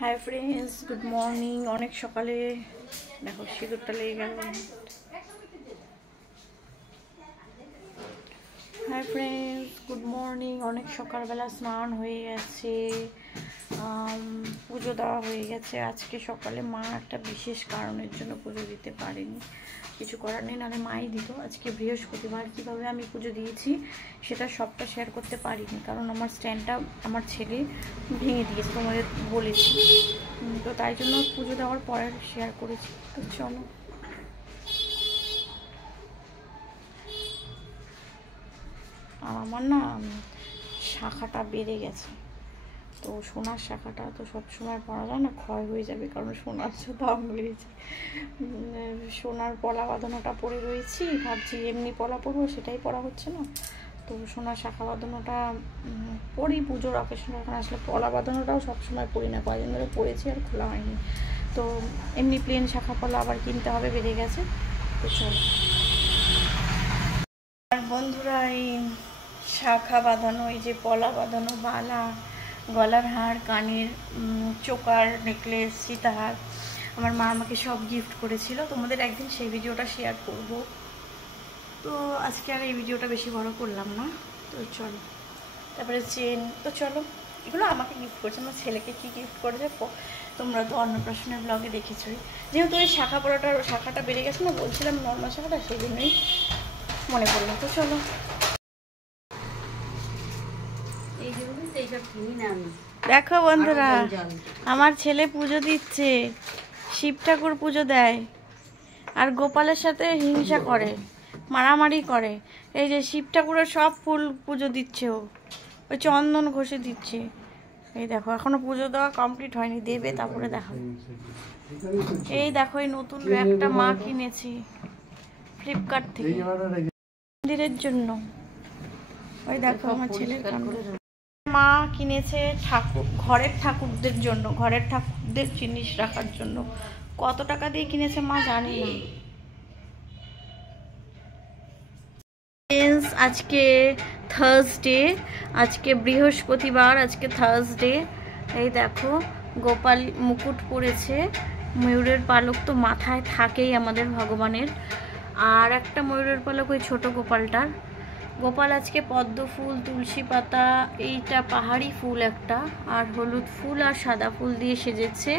Hi friends, good morning. অনেক সকালে দেখো সিঁদুরটা লেগে গেল। Hi friends, good morning. অনেক সকালবেলা স্নান হয়ে গেছে, পুজো দেওয়া হয়ে গেছে। আজকে সকালে মা একটা বিশেষ কারণের জন্য পুজো দিতে পারেনি, কিছু করার নেই, নাহলে মাই দিত। আজকে বৃহস্পতিবার, কীভাবে আমি পুজো দিয়েছি সেটা সবটা শেয়ার করতে পারিনি, কারণ আমার স্ট্যান্ডটা আমার ছেলে ভেঙে দিয়েছে, তোমাদের বলেছি। তো তাই জন্য পুজো দেওয়ার পরে শেয়ার করেছি। তো চলো, আর আমার না শাখাটা বেড়ে গেছে, তো সোনার শাখাটা তো সবসময় পরা যায় না, ক্ষয় হয়ে যাবে, কারণ সোনার যে দাম বেড়েছে। সোনার পলা বাঁধানোটা পরে রয়েছি, ভাবছি এমনি পলা পরবো, সেটাই পরা হচ্ছে না। তো সোনার শাখা বাঁধানোটা পরি পুজোর অকেশন, এখন আসলে পলা বাঁধানোটাও সবসময় পরি না, কয়েকদিন ধরে পরেছি আর খোলা হয়নি। তো এমনি প্লেন শাখা পলা আবার কিনতে হবে, বেড়ে গেছে। তো চলো, আর বন্ধুরা, এই শাখা বাঁধানো, এই যে পলা বাঁধানো, বালা, গলার হার, কানের চোকার, নেকলেস, সীতাহার, আমার মা আমাকে সব গিফট করেছিল। তোমাদের একদিন সেই ভিডিওটা শেয়ার করব, তো আজকে আর এই ভিডিওটা বেশি বড় করলাম না। তো চলো, তারপরে চেন, তো চলো, এগুলো আমাকে গিফট করেছে। আমার ছেলেকে কি গিফট করেছে তোমরা তো অন্নপ্রাশনের ব্লগে দেখেছোই। যেহেতু এই শাখাটা বেড়ে গেছে না, বলছিলাম নর্মাল শাখাটা, সেই জন্যই মনে পড়লো। তো চলো, দেখো বন্ধুরা, আমার ছেলে পুজো দিচ্ছে, শিব ঠাকুর পুজো দেয়, আর গোপালের সাথে হিংসা করে, মারামারি করে। এই যে শিব ঠাকুরের সব ফুল পুজো দিচ্ছে, ওই চন্দন ঘষে দিচ্ছে। এই দেখো, এখনো পুজো দেওয়া কমপ্লিট হয়নি, দেবে তারপরে দেখো। এই দেখো, এই নতুন একটা মা কিনেছি ফ্লিপকার্ট থেকে মন্দিরের জন্য। ওই দেখো আমার ছেলের কাণ্ড। মা কিনেছে ঘরের ঠাকুরদের জন্য, ঘরের ঠাকুরদের জিনিস রাখার জন্য। কত টাকা দিয়ে কিনেছে মা জানি না। আজকে থার্সডে, আজকে বৃহস্পতিবার, আজকে থার্সডে। এই দেখো, গোপাল মুকুট পরেছে, ময়ূরের পালক তো মাথায় থাকেই আমাদের ভগবানের। আর একটা ময়ূরের পালক ওই ছোট গোপালটার। গোপাল আজকে পদ্ম ফুল, তুলসী পাতা, এইটা পাহাড়ি ফুল একটা, আর হলুদ ফুল আর সাদা ফুল দিয়ে সেজেছে।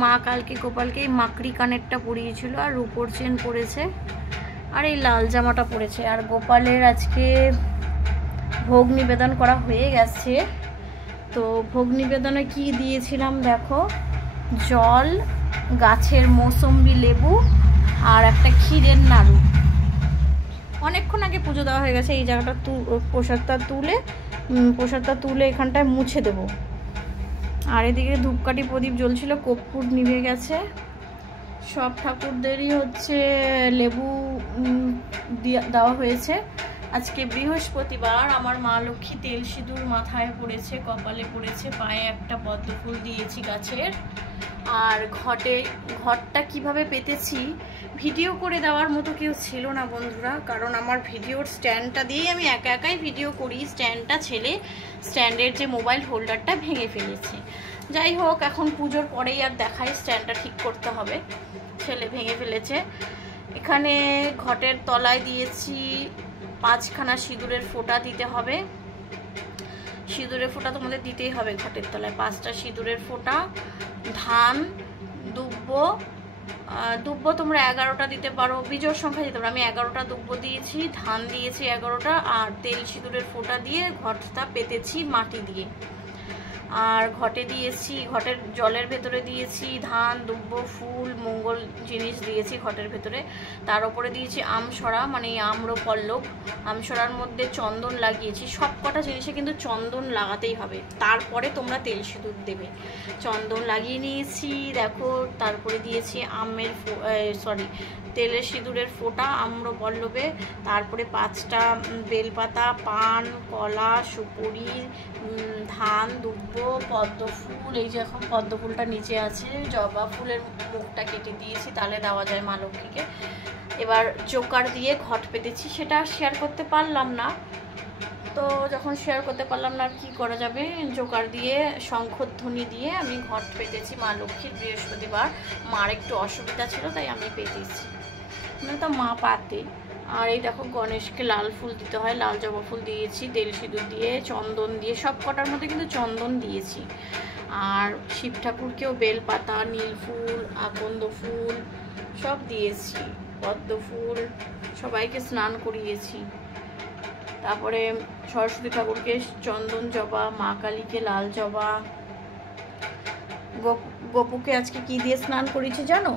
মা কালকে গোপালকে এই মাকড়ি কানেরটা পরিয়েছিল, আর রূপোর চেন পরেছে, আর এই লাল জামাটা পরেছে। আর গোপালের আজকে ভোগ নিবেদন করা হয়ে গেছে। তো ভোগ নিবেদনে কি দিয়েছিলাম দেখো, জল, গাছের মৌসম্বি লেবু, আর একটা ক্ষীরের নাড়ু। অনেকক্ষণ আগে পুজো দেওয়া হয়ে গেছে। এই জায়গাটা প্রসাদটা তুলে এখানটায় মুছে দেব। আর এদিকে ধূপকাঠি প্রদীপ জ্বলছিল, কর্পূর নিভে গেছে। সব ঠাকুরদেরই হচ্ছে লেবু দেওয়া হয়েছে। আজকে বৃহস্পতিবার, আমার মা লক্ষ্মী তেল সিঁদুর মাথায় পড়েছে, কপালে পড়েছে, পায়ে একটা পদ্ম ফুল দিয়েছি গাছের। আর ঘরটা কিভাবে পেতেছি ভিডিও করে দেওয়ার মতো কেউ ছিল না বন্ধুরা, কারণ আমার ভিডিওর স্ট্যান্ডটা দিয়েই আমি একাই ভিডিও করি। স্ট্যান্ডটা ছেলে স্ট্যান্ডের যে মোবাইল হোল্ডারটা ভেঙে ফেলেছে। যাই হোক, এখন পুজোর পরেই আর দেখাই, স্ট্যান্ডটা ঠিক করতে হবে, ছেলে ভেঙে ফেলেছে। এখানে ঘটের তলায় দিয়েছি 5খানা সিঁদুরের ফোঁটা দিতে হবে। সিঁদুরের ফোঁটা তোমাদের দিতেই হবে ঘটের তলায়, 5টা সিঁদুরের ফোঁটা। ধান, দুব্ব তোমরা 11টা দিতে পারো, বিজোড় সংখ্যা দিতে পারো। আমি 11টা দুব্ব দিয়েছি, ধান দিয়েছি 11টা, আর তেল সিঁদুরের ফোঁটা দিয়ে ঘটটা পেতেছি মাটি দিয়ে। আর ঘটের জলের ভেতরে দিয়েছি ধান, দুব্ব, ফুল, মঙ্গল জিনিস দিয়েছি ঘটের ভেতরে। তার উপরে দিয়েছি আমসরা, মানে আম্রপল্লব। আমসরার মধ্যে চন্দন লাগিয়েছি। সব কটা জিনিসে কিন্তু চন্দন লাগাতেই হবে, তারপরে তোমরা তেল সিঁদুর দেবে। চন্দন লাগিয়ে নিয়েছি দেখো। তারপরে দিয়েছি তেলের সিঁদুরের ফোঁটা আম্রপল্লবে। তারপরে 5টা বেলপাতা, পান, কলা, সুপুরি, ধান, দুব্ব, পদ্ম ফুল। এই যে এখন পদ্ম ফুলটা নিচে আছে। জবা ফুলের মুখটা কেটে দিয়েছি, তাহলে দেওয়া যায় মা লক্ষ্মীকে। এবার চোকার দিয়ে ঘট পেতেছি, সেটা শেয়ার করতে পারলাম না, তো যখন শেয়ার করতে পারলাম না কি করা যাবে, জোগাড় দিয়ে শঙ্খধ্বনি দিয়ে আমি ঘট পেতেছি মা লক্ষ্মীর। বৃহস্পতিবার মার একটু অসুবিধা ছিল তাই আমি পেতেছি, মানে তো মা পাতে। আর এই দেখো গণেশকে লাল ফুল দিতে হয়, লাল জবা ফুল দিয়েছি, তেল সিঁদুর দিয়ে, চন্দন দিয়ে, সব কটার মধ্যে কিন্তু চন্দন দিয়েছি। আর শিব ঠাকুরকেও বেলপাতা, নীল ফুল, আকন্দ ফুল সব দিয়েছি, পদ্ম ফুল, সবাইকে স্নান করিয়েছি। তারপরে সরস্বতী ঠাকুরকে চন্দন জবা, মা কালীকে লাল জবা, গপুকে আজকে কি দিয়ে স্নান করেছি জানো?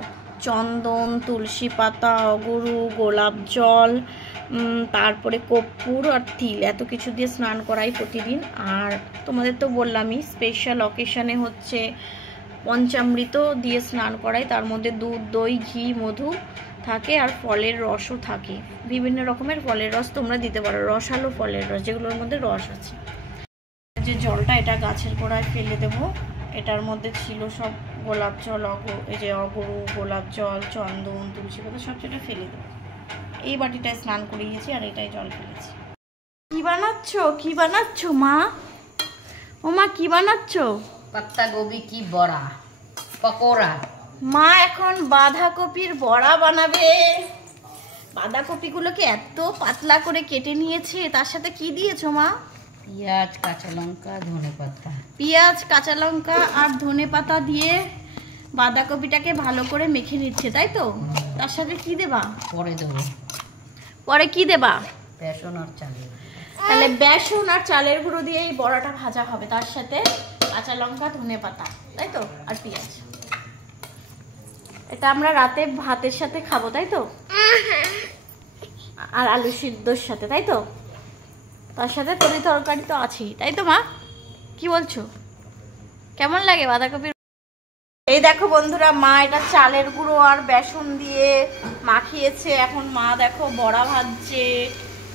চন্দন, তুলসী পাতা, অগরু, গোলাপ জল, তারপরে কর্পূর আর তিল, এত কিছু দিয়ে স্নান করাই প্রতিদিন। আর তোমাদের তো বললামই স্পেশাল অকেশনে হচ্ছে পঞ্চামৃত দিয়ে স্নান করাই, তার মধ্যে দুধ, দই, ঘি, মধু থাকে আর ফলের রসও থাকে। বিভিন্ন রকমের ফলের রস তোমরা দিতে পারো, রসালো ফলের রস যেগুলোর মধ্যে রস আছে। যে জলটা এটা গাছের গোড়ায় ফেলে দেবো। এটার মধ্যে ছিল সব গোলাপ জল, এই যে অগরু, গোলাপ জল, চন্দন, তুলসী পাতা সব সেটা ফেলে দেবো। এই বাটিটায় স্নান করিয়েছি আর এটাই জল ফেলেছি। কি বানাচ্ছ, কি বানাচ্ছ মা? ও মা কি বানাচ্ছ? পাত্তা গোবি কি বড়া, পকোড়া। মা এখন বাঁধাকপির বড়া বানাবে। বাঁধাকপিগুলোকে এত পাতলা করে কেটে নিয়েছে, তার সাথে কি দিয়েছো মা? পেঁয়াজ, কাঁচা লঙ্কা, ধনেপাতা। পেঁয়াজ, কাঁচা লঙ্কা আর ধনেপাতা দিয়ে বাঁধাকপিটাকে ভালো করে মেখে নিচ্ছে, তাই তো? তার সাথে কি দেবা? পরে দেবো। পরে কি দেবা? বেসন আর চাল। তাহলে বেসন আর চালের গুঁড়ো দিয়ে এই বড়াটা ভাজা হবে, তার সাথে কাঁচা লঙ্কা, ধনেপাতা, তাই তো? আর পেঁয়াজ। এটা আমরা রাতে ভাতের সাথে খাবো, তাই তো? আর আলু সিদ্ধর সাথে, তাই তো? তার সাথে তরি তরকারি তো আছেই, তাই তো মা? কি বলছো? কেমন লাগে বাঁধাকপির? এই দেখো বন্ধুরা, মা এটা চালের গুঁড়ো আর বেসন দিয়ে মাখিয়েছে। এখন মা দেখো বড়া ভাজছে,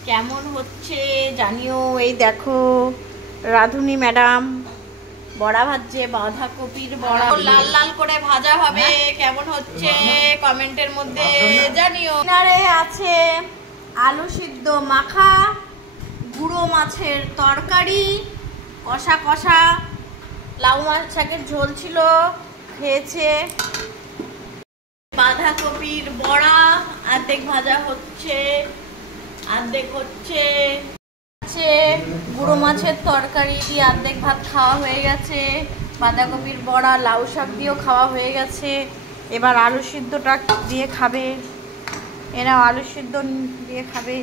কেমন হচ্ছে জানিও। এই দেখো রাধুনি ম্যাডাম বড়া ভাজছে, বাঁধাকপির বড়া লাল লাল করে ভাজা হবে। কেমন হচ্ছে কমেন্টের মধ্যে জানিও। কিনারে আছে আলু সিদ্ধ মাখা, গুঁড়ো মাছের তরকারি, কষা কষা, লাউ মাছ শাকের ঝোল ছিল, খেয়েছে। বাঁধাকপির বড়া অর্ধেক ভাজা হচ্ছে, অর্ধেক হচ্ছে। গুঁড়ো মাছের তরকারি দিয়ে অর্ধেক ভাত খাওয়া হয়ে গেছে, বাঁধাকপির বড়া, লাউ শাক দিয়েও খাওয়া হয়ে গেছে। এবার আলু সিদ্ধটা দিয়ে খাবে, এরা আলু সিদ্ধ দিয়ে খাবে।